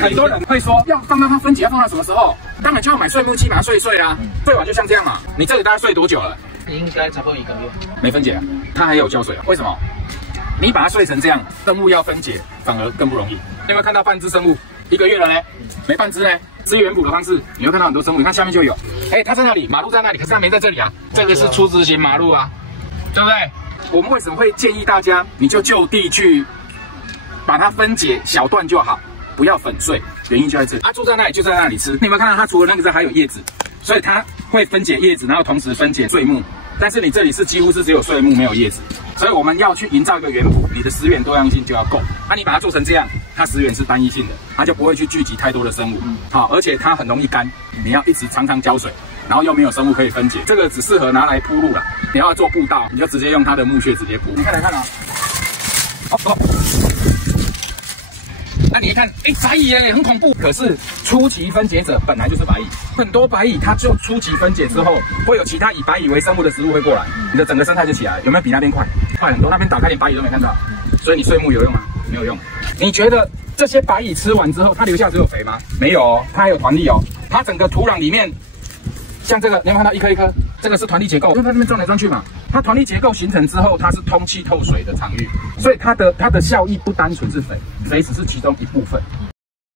很多人会说要放到它分解，要放到什么时候？当然就要买碎木机把它碎一碎啦。碎完就像这样嘛。你这里大概碎多久了？应该差不多1个月。没分解啊，它还有胶水啊。为什么？你把它碎成这样，生物要分解反而更不容易。你有没有看到半只生物1个月了呢？没半只呢？资源补的方式，你会看到很多生物。你看下面就有，它在那里，马路在那里，可是它没在这里啊。这个是粗直型马路啊，对不对？我们为什么会建议大家，你就地去把它分解小段就好，不要粉碎。原因就在这里。它住在那里就在那里吃。你有没有看到它除了那个之外还有叶子？所以它会分解叶子，然后同时分解碎木。但是你这里是几乎是只有碎木没有叶子，所以我们要去营造一个园圃，你的食源多样性就要够。你把它做成这样，它食源是单一性的，它就不会去聚集太多的生物。好，而且它很容易干，你要一直常常浇水，然后又没有生物可以分解，这个只适合拿来铺路了。你要做步道，你就直接用它的木屑直接铺。你看来看啊，那你一看，白蚁耶，很恐怖。可是初期分解者本来就是白蚁，很多白蚁它就初期分解之后，会有其他以白蚁为生物的植物会过来，你的整个生态就起来。有没有比那边快？快很多。那边打开连白蚁都没看到，所以你碎木有用吗？没有用。你觉得这些白蚁吃完之后，它留下只有肥吗？没有哦，它还有团粒哦。它整个土壤里面，像这个，你有没有看到一颗一颗？这个是团粒结构，就在那边转来转去嘛。它团粒结构形成之后，它是通气透水的场域，所以它的效益不单纯是肥，肥只是其中一部分。